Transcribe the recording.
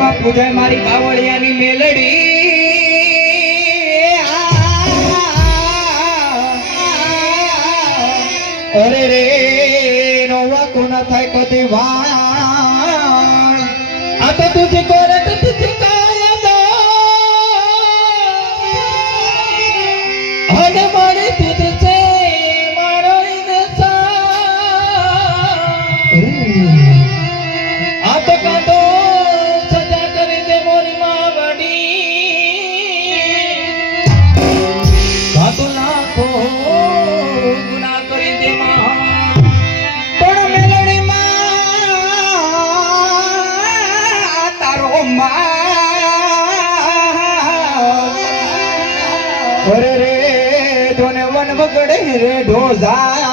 પૂજાય મારી કાવડિયાની મેલડી. અરે રે રોવા કોના થાય કદી વાણ. આ તો તુझे કોરટ કાયા કાયદો. અને મારે તારો માં. રે ધોને વન વગડે રે ઢોઝા.